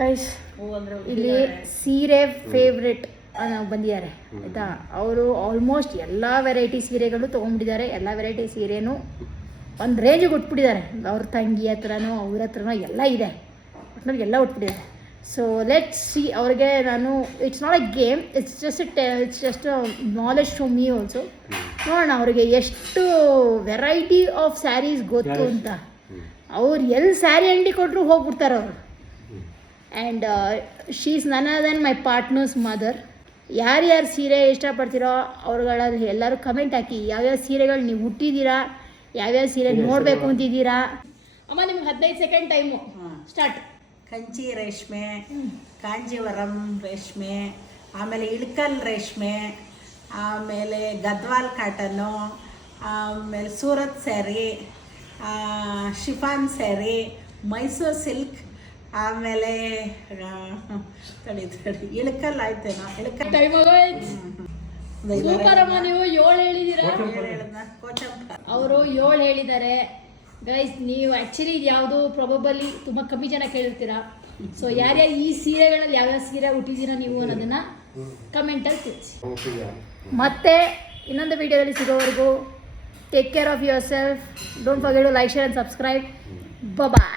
Guys ಇಲ್ಲಿ ಸೀರೆ favourite ಬಂದಿದ್ದಾರೆ ಆಯಿತಾ. ಅವರು ಆಲ್ಮೋಸ್ಟ್ ಎಲ್ಲ ವೆರೈಟಿ ಸೀರೆಗಳು ತೊಗೊಂಡ್ಬಿಟ್ಟಿದ್ದಾರೆ. ಎಲ್ಲ ವೆರೈಟಿ ಸೀರೆನೂ ಒಂದು ರೇಂಜಿಗೆ ಉಟ್ಬಿಟ್ಟಿದ್ದಾರೆ. ಅವ್ರ ತಂಗಿ ಹತ್ರನೋ ಅವ್ರ ಹತ್ರನೋ ಎಲ್ಲ ಇದೆ, ಒಟ್ಟಿನಲ್ಲಿ ಎಲ್ಲ ಉಟ್ಬಿಟ್ಟಿದ್ದಾರೆ. So let's see. ಅವ್ರಿಗೆ ನಾನು it's not a game, it's just knowledge to me also. ನೋಡೋಣ ಅವ್ರಿಗೆ ಎಷ್ಟು ವೆರೈಟಿ ಆಫ್ ಸ್ಯಾರೀಸ್ ಗೊತ್ತು ಅಂತ. ಅವ್ರು ಎಲ್ಲಿ ಸ್ಯಾರಿ ಅಂಗಡಿ ಕೊಟ್ಟರು ಹೋಗ್ಬಿಡ್ತಾರೆ ಅವರು. And she is none other than my partner's mother. ಯಾರ್ಯಾರು ಸೀರೆ ಇಷ್ಟಪಡ್ತೀರೋ ಅವ್ರುಗಳಲ್ಲಿ ಎಲ್ಲರೂ ಕಮೆಂಟ್ ಹಾಕಿ. ಯಾವ್ಯಾವ ಸೀರೆಗಳು ನೀವು ಹುಟ್ಟಿದ್ದೀರಾ, ಯಾವ್ಯಾವ ಸೀರೆ ನೋಡಬೇಕು ಅಂತಿದ್ದೀರಾ. ಅಮ್ಮ ನಿಮ್ಗೆ 15 ಸೆಕೆಂಡ್ ಟೈಮು ಸ್ಟಾರ್ಟ್. ಕಂಚಿ ರೇಷ್ಮೆ, ಕಾಂಜೀವರಂ ರೇಷ್ಮೆ, ಆಮೇಲೆ ಇಳ್ಕಲ್ ರೇಷ್ಮೆ, ಆಮೇಲೆ ಗದ್ವಾಲ್ ಕಾಟನ್ನು, ಆಮೇಲೆ ಸೂರತ್ ಸ್ಯಾರಿ, ಶಿಫಾನ್ ಸ್ಯಾರಿ, ಮೈಸೂರು ಸಿಲ್ಕ್, ಆಮೇಲೆ ತಡಿ ಇಳ್ಕಲ್ ಆಯ್ತೇನೋ, ಇಳ್ಕಲ್ ನೀವು 7 ಹೇಳಿದ್ದೀರಾ, ಅವರು 7 ಹೇಳಿದ್ದಾರೆ. ಗೈಸ್ ನೀವು ಆ್ಯಕ್ಚುಲಿ ಇದು ಯಾವುದು ಪ್ರಾಬಬಲಿ ತುಂಬ ಕಮ್ಮಿ ಜನ ಕೇಳಿರ್ತೀರಾ. ಸೊ ಯಾರ್ಯಾರು ಈ ಸೀರೆಗಳಲ್ಲಿ ಯಾವ್ಯಾವ ಸೀರೆ ಹುಟ್ಟಿದ್ದೀರಾ ನೀವು ಅನ್ನೋದನ್ನು ಕಮೆಂಟಲ್ಲಿ ತಿಳಿಸಿ. ಮತ್ತೆ ಇನ್ನೊಂದು ವಿಡಿಯೋದಲ್ಲಿ ಸಿಗೋವರೆಗೂ take care of yourself. Don't forget to like, share and subscribe. Bye.